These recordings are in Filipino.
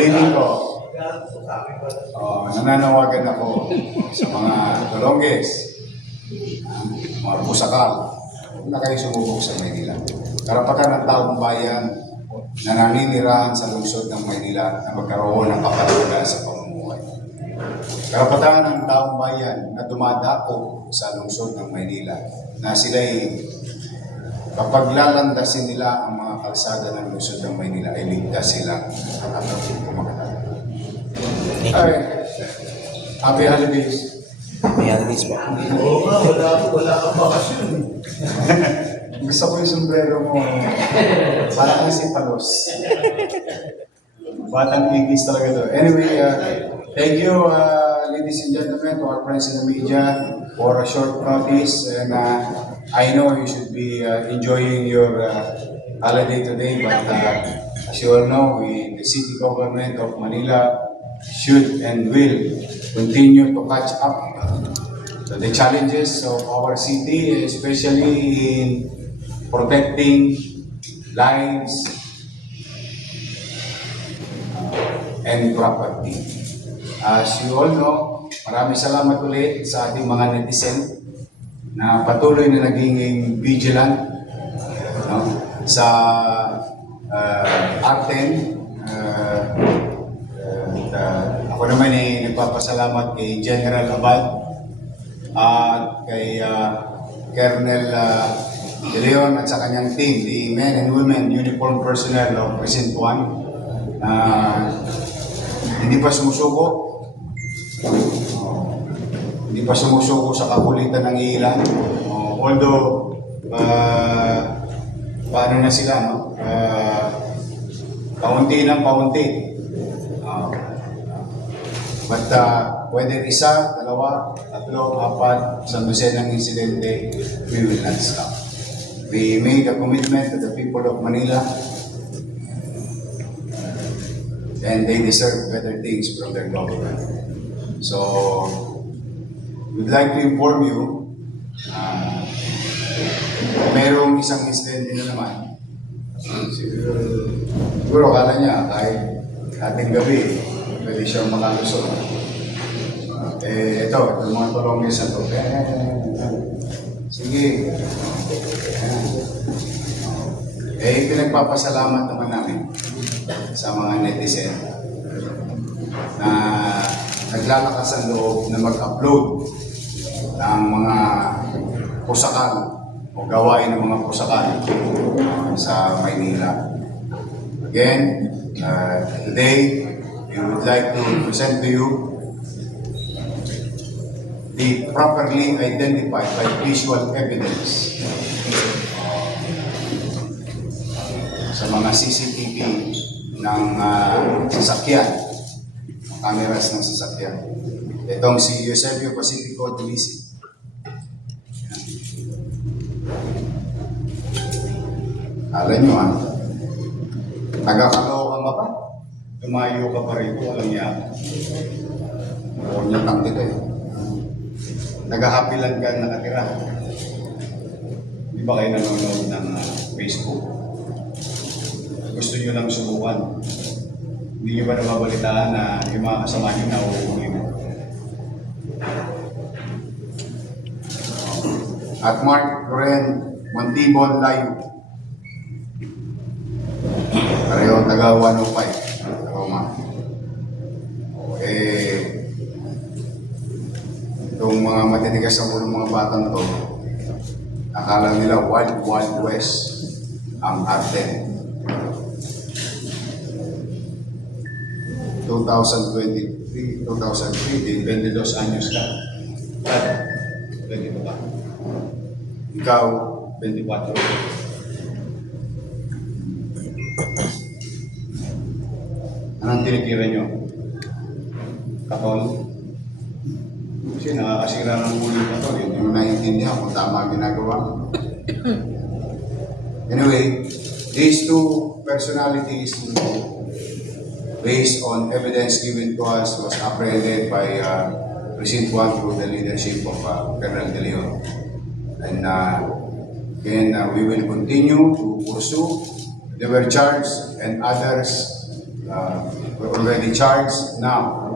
Ulitin ko, uh, nananawagan ako sa mga Dolonges, ah, mga pusakal, huwag na kayo sumubok sa Maynila. Karapatan ng taong bayan na naninirahan sa lungsod ng Maynila na magkaroon ng kapalaga sa pamumuhay. Karapatan ng taong bayan na dumadako sa lungsod ng Maynila na sila'y kapag lalandasin nila ang mga kalsada ng lungsod ng Maynila ay ligtas sila at at kumakatal. Ay, happy holidays. May holidays po. Oo nga, wala, wala kang bakasyon. Gusto ko yung sombrero mo. Parang kasi palos. Batang igis talaga to. Anyway, uh, thank you, uh, ladies and gentlemen, to our friends in the media for a short notice. And uh, I know you should be uh, enjoying your uh, holiday today, but uh, as you all know, we, the city government of Manila should and will continue to catch up to the challenges of our city, especially in protecting lives and property. As you all know, maraming salamat ulit sa ating mga netizen na patuloy na naging vigilant no, sa uh, Arten. Uh, at, uh, ako naman ay nagpapasalamat kay General Abad at kay uh, Colonel uh, De Leon at sa kanyang team, the men and women uniform personnel of Precinct 1 na hindi pa sumusuko. Hindi pa sumusuko sa kakulitan ng ilan. Oh, although, uh, paano na sila, no? Uh, kaunti ng kaunti. Ah, But uh, whether isa, dalawa, tatlo, apat, sa dosenang insidente, we will not stop. We made a commitment to the people of Manila and they deserve better things from their government. So, we'd like to inform you uh, merong isang insidente na naman. Siguro, siguro kala niya kahit ating gabi, pwede siyang makalusot. Eh, ito, itong mga tulongis na to. Eh, sige. Eh, pinagpapasalamat naman namin sa mga netizen na naglalakas ang loob na mag-upload ng mga pusakal o gawain ng mga pusakal uh, sa Maynila. Again, uh, today, we would like to present to you the properly identified by visual evidence sa mga CCTV ng uh, sasakyan, cameras ng sasakyan. Itong si Eusebio Pacifico Delisi. Alam nyo ah, taga-Caloocan ka pa? Tumayo ka pa rito, alam niya. Huwag niya tang dito eh. Nagahapilan ka nakatira. Di ba kayo nanonood ng ah, Facebook? Gusto nyo lang subukan. Hindi nyo ba nababalitaan na yung mga kasama nyo na uuwi mo? At Mark Ren Montibon Layo. Taga 105. Roma. Eh, itong mga matitigas ang ulo mga batang to, akala nila wild, wild west ang arte. 2023, 2003, di 22 anyos ka. At, 22 ka. Ikaw, 24. Anong tinitira nyo? Katol? Kasi nakakasira ng ulo ka to. Hindi mo naiintindihan kung tama ang ginagawa. Anyway, these two personalities, based on evidence given to us, was apprehended by uh, Precinct 1 through the leadership of uh, Colonel De Leon. And uh, again, uh, we will continue to pursue. They were charged and others uh, were already charged now.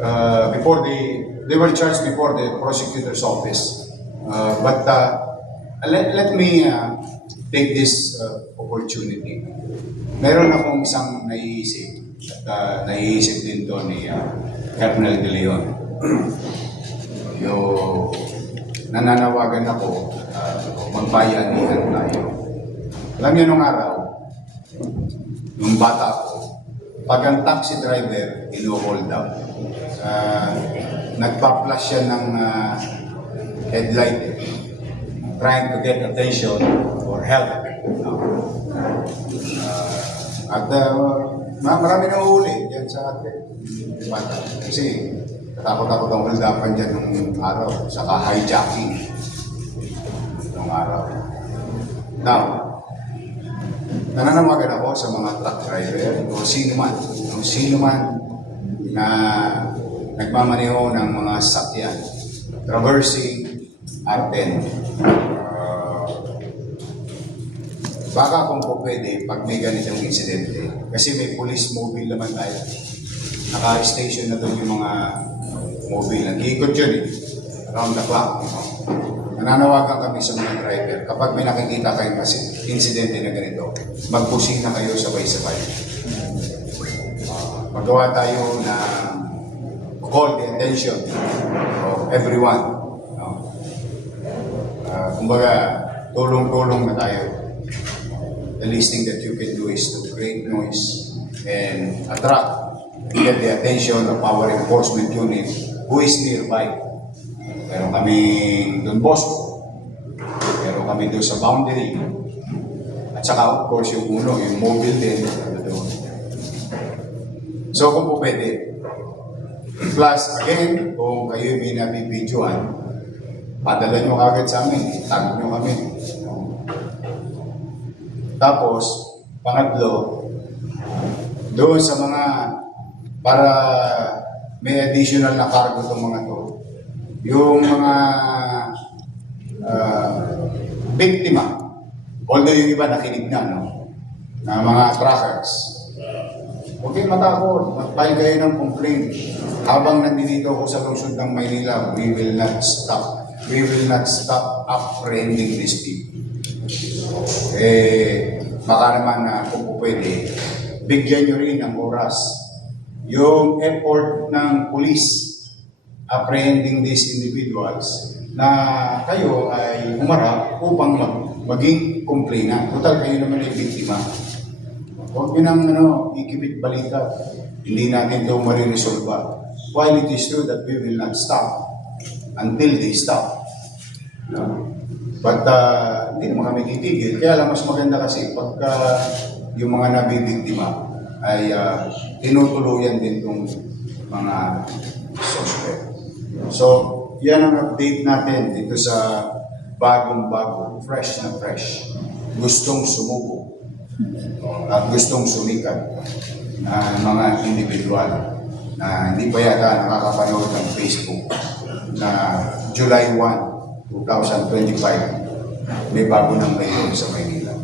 Uh, before the, they were charged before the prosecutor's office. Uh, but uh, let, let me uh, take this uh, opportunity. Meron akong isang naiisip at uh, naiisip din to ni uh, Colonel De Leon. Yung nananawagan ako, uh, magbayanihan tayo. Alam niyo nung araw, nung bata ako, pag ang taxi driver, ino-hold up, uh, nagpa-flash siya ng uh, headlight, trying to get attention or help. Uh, at uh, ma- marami na uhuli dyan sa atin. Bata. Kasi takot-takot ang hold upan dyan nung araw, saka hijacking nung araw. Now, nananawagan ako sa mga truck driver o sino man, o sino man na nagmamaneho ng mga sakyan traversing R10. Uh, baka kung po pwede, pag may ganitong insidente, kasi may police mobile naman tayo. Naka-station na doon yung mga mobile. Nag-iikot yun eh. Around the clock. you. Nananawagan kami sa mga driver, kapag may nakikita kayong kasi insidente na ganito, magpusing na kayo sabay-sabay. Uh, magawa tayo na call the attention of everyone. No? Uh, kumbaga, tulong-tulong na tayo. The least thing that you can do is to create noise and attract, get the attention of our enforcement unit who is nearby. Meron kami Don Bosco, meron kami doon sa boundary, at saka of course yung uno, yung mobile din. So kung po pwede, plus again, kung kayo may nabibidyoan, padala nyo kagad sa amin, tag nyo kami. Tapos, pangatlo, doon sa mga para may additional na cargo itong mga to. Yung mga ah, biktima, although yung iba nakinig na, no? na mga trackers, huwag kayong matakot, mag-file kayo ng complaint. Habang nandito ako sa lungsod ng Maynila, we will not stop. We will not stop apprehending these people. Eh, baka naman na kung pwede, bigyan nyo rin ng oras yung effort ng police apprehending these individuals na kayo ay umarap upang mag, maging complainant. Total kayo naman ay biktima. Huwag nyo nang ano, ikibit balikat. Hindi natin ito mariresolva. While it is true that we will not stop until they stop. No? But uh, hindi naman kami titigil. Kaya lang mas maganda kasi pagka yung mga nabibiktima ay uh, tinutuluyan din itong mga suspect. So, yan ang update natin dito sa bagong-bago, fresh na fresh. Gustong sumuko at gustong sumikat na mga individual na hindi pa yata nakakapanood ng Facebook na July 1, 2025, may bago ng mayor sa Maynila.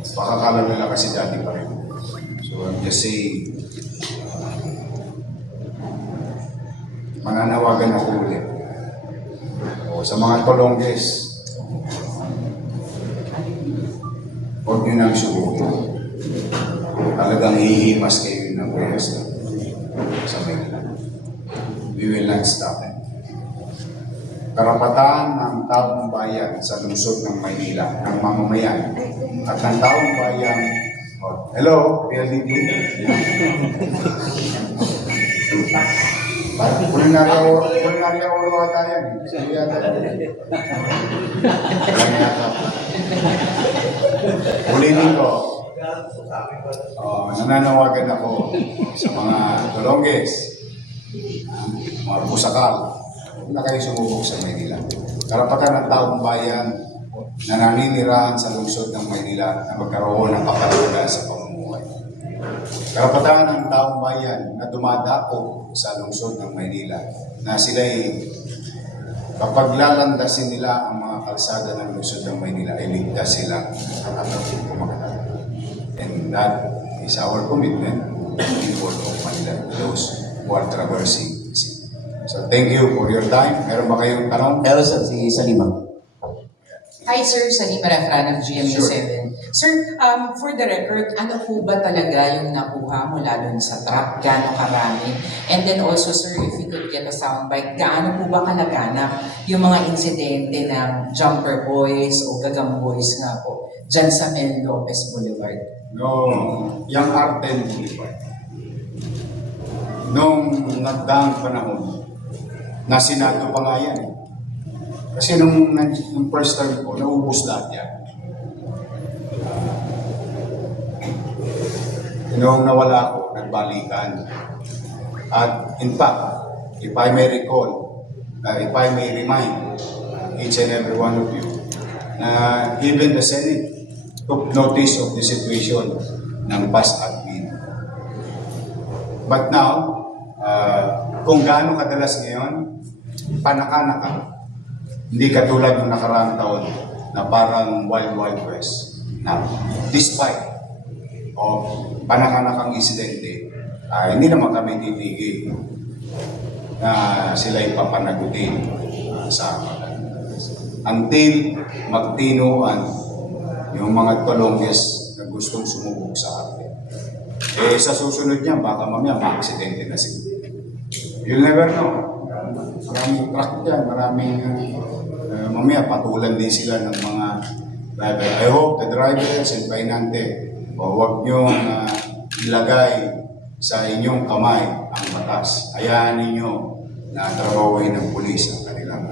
Pakakala nila kasi dati pa rin. So I'm just saying, mananawagan ako ulit. O, sa mga Colonges, huwag nyo nang subukin. Talagang hihimas kayo ng prayers sa Maynila. We will not stop it. Karapatan ng taong bayan sa lungsod ng Maynila, ng mamamayan, at ng taong bayan, oh, hello, PLDT? Parang kulinarya o kulinarya o ata yan. Sige yata. Ulitin ko, oh, nananawagan ako sa mga Dolonges, mga pusakal, na kayo sumubok sa Maynila. Karapatan ng taong bayan na naninirahan sa lungsod ng Maynila na magkaroon ng kapalaga sa pamumuhay. Karapatan ng taong bayan na dumadako sa lungsod ng Maynila na sila'y kapag lalandasin nila ang mga kalsada ng lungsod ng Maynila ay ligtas silang nakakapag kumakalat. And that is our commitment people of Manila, those who are traversing. the. So thank you for your time. Meron ba kayong tanong? Pero sir, si Salima. Hi sir, Salima Refran of GMA7. Sure. Sir, um, for the record, ano po ba talaga yung nakuha mula dun sa trap? Gaano karami? And then also sir, if you could get a soundbite, gaano po ba kalaganap yung mga insidente ng jumper boys o gagang boys nga po dyan sa Mel Lopez Boulevard? No, yung Arten Boulevard. Nung nagdaang panahon, na Senado pa nga yan. Kasi nung, nung first time ko, naubos lahat yan. Nung nawala ako, nagbalikan. At in fact, if I may recall, uh, if I may remind uh, each and every one of you, na even the Senate took notice of the situation ng past admin. But now, uh, kung gaano kadalas ngayon, panaka-naka. Hindi katulad ng nakaraang taon na parang Wild Wild West. Now, despite of panaka-nakang insidente, ah, hindi naman kami titigil na sila ipapanagutin ah, sa harapan. Until magtinuan yung mga tolongges na gustong sumubok sa atin. Eh, sa susunod niya, baka mamaya ma-aksidente na sila. You'll never know. Maraming truck dyan, maraming uh, mamaya patulan din sila ng mga driver. I hope the drivers and painante, o huwag niyong uh, ilagay sa inyong kamay ang batas. Hayaan ninyo na trabahuin ng pulis ang kanilang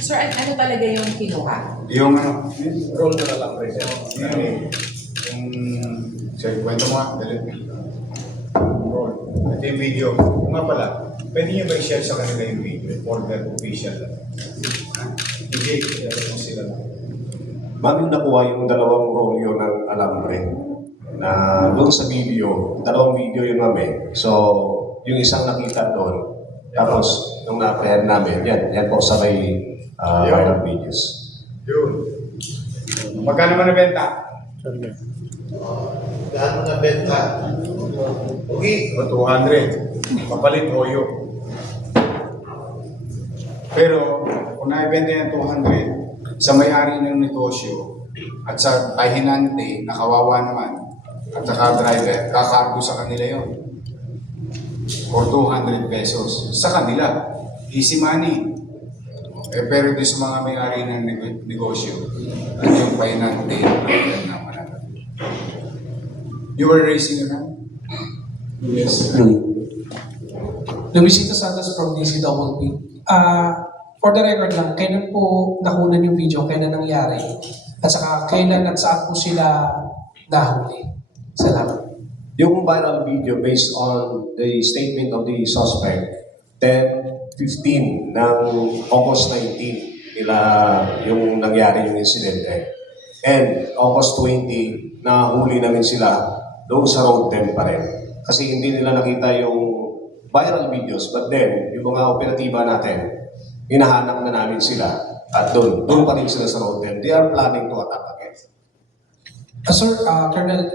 Sir, an- ano talaga yung kinuha? yung ano, Roll na lang, President. yung, yung, sige, kwento mo nga, dali. Roll. Ito yung video. Kung nga pala, pwede niyo ba i-share sa kanila yung video for the official? Hindi, mo sila lang. Bago nakuha yung dalawang rolyo ng alambre na doon sa video, dalawang video yun mami. So, yung isang nakita doon, tapos nung na-apprehend namin, yan, yan po sa may uh, Yun. viral videos. Yun. Magkano man nabenta? Gaano na benta? Okay. O 200. Papalit hoyo. Pero kung naibenta yung 200 sa may-ari ng negosyo at sa pahinante na kawawa naman at saka driver, kakargo sa kanila yon or 200 pesos sa kanila. Easy money. Eh, pero di sa mga may-ari ng neg- negosyo at yung pahinante na manatag. You were raising your hand? Yes. Luisito Santos from DCWP. Ah, for the record lang, kailan po nakunan yung video, kailan nangyari? At saka kailan at saan po sila nahuli? Salamat. Yung viral video based on the statement of the suspect, 10-15 ng August 19 nila yung nangyari yung insidente. And August 20, nahuli namin sila doon sa road 10 pa rin. Kasi hindi nila nakita yung viral videos, but then, yung mga operatiba natin, hinahanap na namin sila at doon, doon pa rin sila sa road 10. They are planning to attack again. Ah, sir, ah, Colonel,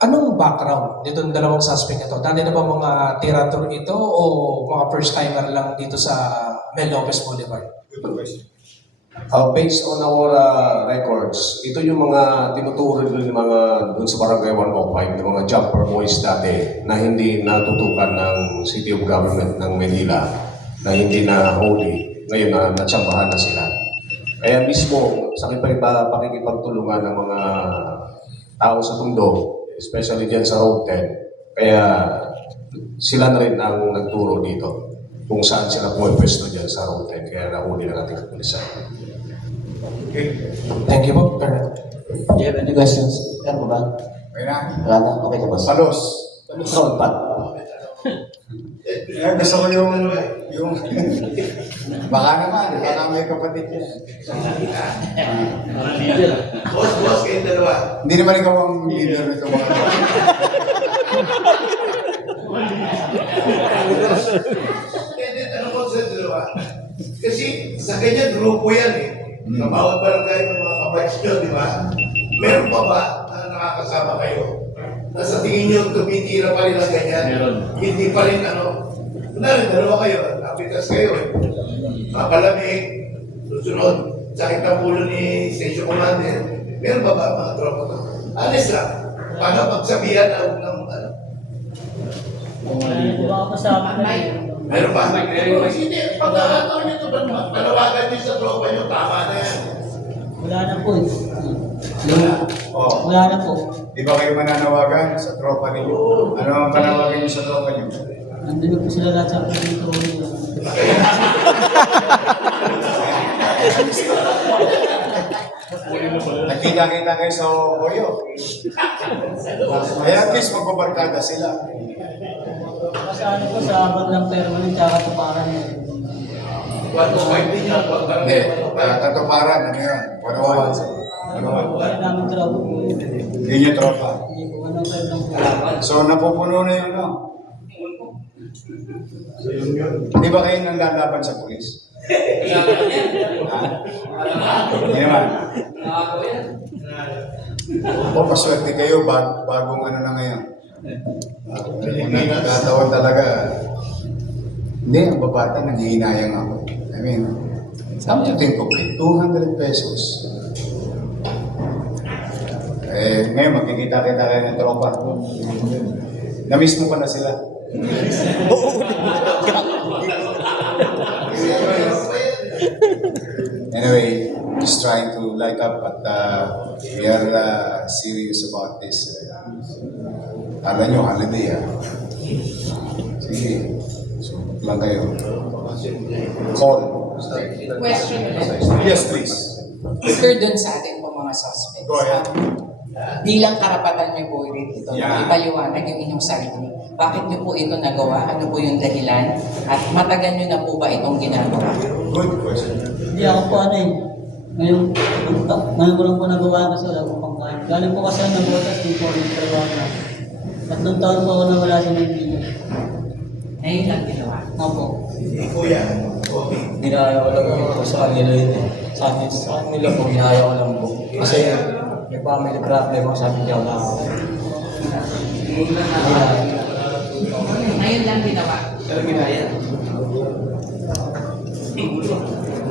anong background nitong dalawang suspect na to? Dati na ba mga tirator ito o mga first-timer lang dito sa Mel Lopez Boulevard? Good question. Uh, based on our uh, records, ito yung mga tinuturo ng mga doon sa Barangay 105, ng mga jumper boys dati na hindi natutukan ng City of Government ng Manila, na hindi na huli, ngayon na natsambahan na sila. Kaya mismo, sa kipa- pakikipagtulungan ng mga tao sa mundo, especially dyan sa 10, kaya sila na rin ang nagturo dito kung saan sila pumipwesto dyan sa Road 10, kaya nahuli ng ating kapulisan. Okay. Thank you po, Colonel. Do you have any questions? Meron ba? Okay na. Wala na? Okay ka boss? Palos. Roll pa. Eh, gusto ko yung, yung, baka naman, baka may kapatid yan. Boss, boss, kayong dalawa. Hindi naman ikaw ang leader nito mga ganyan, grupo yan eh. Sa bawat barangay ng mga kabatch nyo, di ba? Meron pa ba na nakakasama kayo? na sa tingin nyo tumitira pa rin ang ganyan. Hindi pa rin ano. Kunwari, dalawa kayo, apitas kayo. eh. Mapalamig, susunod, sakit ng pulo ni Station Commander. Meron ba ba mga tropa ko? Alis lang. Paano pagsabihan ng, ng ano? Meron ba? Hindi, pagkakataon nyo ito, panawagan nyo sa tropa nyo, tama na yan. Wala na po. eh. Oh, Wala na po. di ba kayo mananawagan sa tropa ninyo? Ano ang panawagan niyo sa tropa niyo? Nandun na po sila lahat sa dito. Nakita-kita kayo sa Oyo. Kaya at least magbabarkada sila. Kasi ano po sa Baglang Permanent tsaka Tuparan. eh. 1.5 din yan. pag- parang- Hindi, uh, katuparan, ano yun? Wanawan. Wanawan. Wala namin po. Hindi niyo tropa. Hindi po. Ano tayo. So, napupuno na yun, no? Di ba kayo nang lalaban sa pulis? Hindi naman. O, paswerte kayo, bag, bagong ano na ngayon. Nagkataon talaga. Hindi, ang babata, naghihinayang ako. I mean, come to think of it, 200 pesos. Eh, ngayon, magkikita-kita kayo ng tropa. Na-miss mo pa na sila. anyway, just trying to light up, but uh, we are uh, serious about this. Kala nyo, holiday ah. Sige, so lang kayo. Call. Question Yes, please. Sir, dun sa ating po mga suspects. Go ahead. Bilang karapatan niyo po rin ito, Yeah. na ipaliwanag yung inyong sarili. Bakit niyo po ito nagawa? Ano po yung dahilan? At matagal niyo na po ba itong ginagawa? Good question. Hindi ako po ano eh. Ngayon, ngayon ko lang po nagawa kasi wala akong pangkain. Galing po kasi ng botas, di po ako nagtrabaho na. Tatlong taon po ako nawala sa Maynila. Ngayon lang ginawa. Opo. Si Kuya, okay. Ginaya ko lang po sa kanila yun eh. Sa akin, sa kanila po, ginaya ko lang po. Kasi may family problem ako, sabi niya na ako. Ngayon lang ginawa.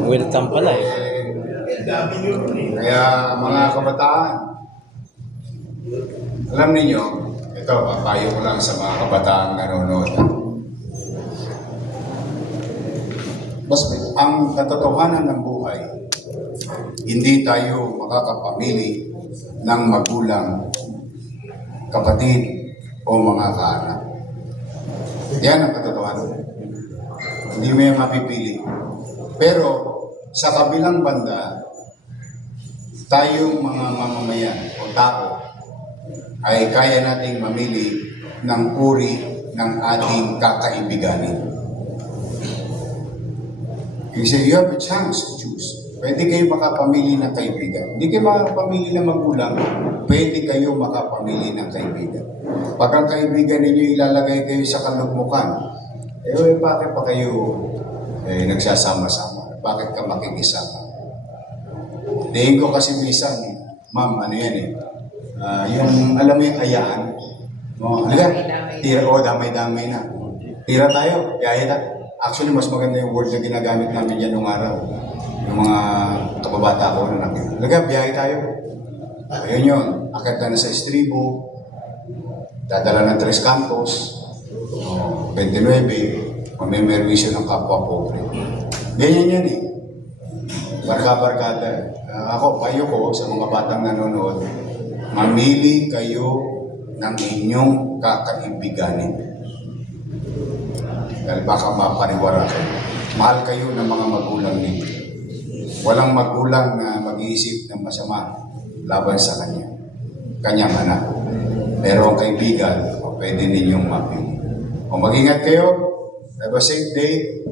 Welcome pala eh. Eh. Kaya mga kabataan, alam ninyo, ito, papayo ko lang sa mga kabataang nanonood. Mas, ang katotohanan ng buhay, hindi tayo makakapamili ng magulang, kapatid, o mga kaanak. Yan ang katotohanan. Hindi mo yan mapipili. Pero sa kabilang banda, tayong mga mamamayan o tao ay kaya nating mamili ng uri ng ating kakaibiganin. You say, you have a chance to choose. Pwede kayo makapamili ng kaibigan. Hindi kayo makapamili ng magulang, pwede kayo makapamili ng kaibigan. Pag ang kaibigan ninyo ilalagay kayo sa kalugmukan, eh, eh, bakit pa kayo eh, nagsasama-sama? Bakit ka makikisama? Tingin ko kasi minsan, ma'am, ano yan eh, ah, yung, alam mo yung ayaan, no, ano? Damay-damay. Tira, o damay-damay na. Tira tayo, yaya na. Actually, mas maganda yung word na ginagamit namin yan nung araw. Yung mga kababata ko na nakita. Talaga, biyahe tayo. Ayun yun, akit na sa estribo, dadala ng Tres Campos, oh, 29, mamimerwisyo ng kapwa pobre. Ganyan yan eh. Barka-barkada. Ah, ako, payo ko sa mga batang nanonood, mamili kayo ng inyong kakaibiganin. Dahil baka mapaniwara kayo. Mahal kayo ng mga magulang ninyo. Walang magulang na mag-iisip ng masama laban sa kanya. Kanyang anak. Pero ang kaibigan, pwede ninyong mapili. O mag-ingat kayo. Have a safe day.